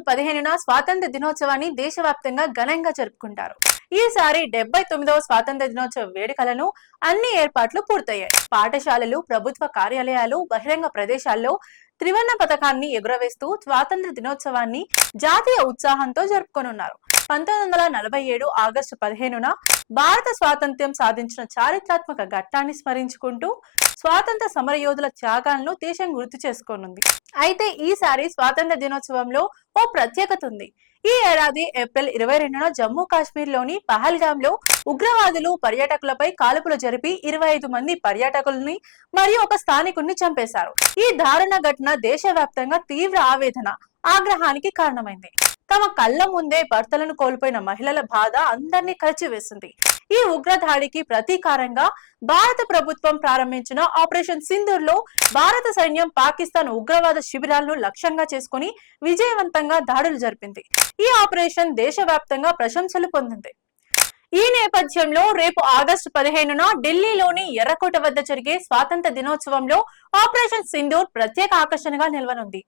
August 15న స్వాతంత్ర దినోత్సవాన్ని దేశవ్యాప్తంగా ఘనంగా జరుపుకుంటారు. ఈసారి 79వ స్వాతంత్ర దినోత్సవ వేడుకలను అన్ని ఏర్పాట్లు పూర్తయ్యాయి. పాఠశాలలు, ప్రభుత్వ కార్యాలయాలు, బహిరంగ ప్రదేశాల్లో త్రివర్ణ పతాకాన్ని ఎగురవేస్తూ స్వాతంత్ర దినోత్సవాన్ని జాతీయ ఉత్సాహంతో జరుపుకోనున్నారు. 1947 ఆగస్టు 15న భారత స్వాతంత్ర్యం సాధించిన చారిత్రాత్మక ఘట్టాన్ని స్మరించుకుంటూ స్వాతంత్ర సమరయోధుల త్యాగాలను దేశం గుర్తు చేసుకోనుంది. అయితే ఈసారి స్వాతంత్ర దినోత్సవంలో ఓ ప్రత్యేకత ఉంది. ఈ ఏడాది ఏప్రిల్ 22న జమ్మూ కాశ్మీర్ లోని పహల్గామ్ లో ఉగ్రవాదులు పర్యాటకులపై కాల్పులు జరిపి 25 మంది పర్యాటకుల్ని మరియు ఒక స్థానికుడిని చంపేశారు. ఈ దారుణ ఘటన దేశవ్యాప్తంగా తీవ్ర ఆవేదన, ఆగ్రహానికి కారణమైంది. తమ కళ్ళ ముందే భర్తలను కోల్పోయిన మహిళల బాధ అందరినీ కలిచివేసింది. ఈ ఉగ్రదాడికి ప్రతీకారంగా భారత ప్రభుత్వం ప్రారంభించిన ఆపరేషన్ సింధూర్ లో భారత సైన్యం పాకిస్తాన్ ఉగ్రవాద శిబిరాలను లక్ష్యంగా చేసుకుని విజయవంతంగా దాడులు జరిపింది. ఈ ఆపరేషన్ దేశవ్యాప్తంగా ప్రశంసలు పొందింది. ఈ నేపథ్యంలో రేపు ఆగస్టు 15న ఢిల్లీలోని ఎర్రకోట వద్ద జరిగే స్వాతంత్ర దినోత్సవంలో ఆపరేషన్ సింధూర్ ప్రత్యేక ఆకర్షణగా నిలవనుంది.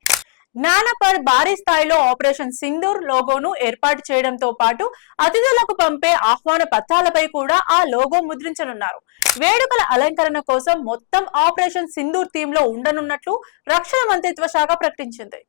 జ్ఞానపర్ భారీ స్థాయిలో ఆపరేషన్ సింధూర్ లోగోను ఏర్పాటు చేయడంతో పాటు అతిథులకు పంపే ఆహ్వాన పత్రాలపై కూడా ఆ లోగో ముద్రించనున్నారు. వేడుకల అలంకరణ కోసం మొత్తం ఆపరేషన్ సింధూర్ థీమ్ లో ఉండనున్నట్లు రక్షణ మంత్రిత్వ శాఖ ప్రకటించింది.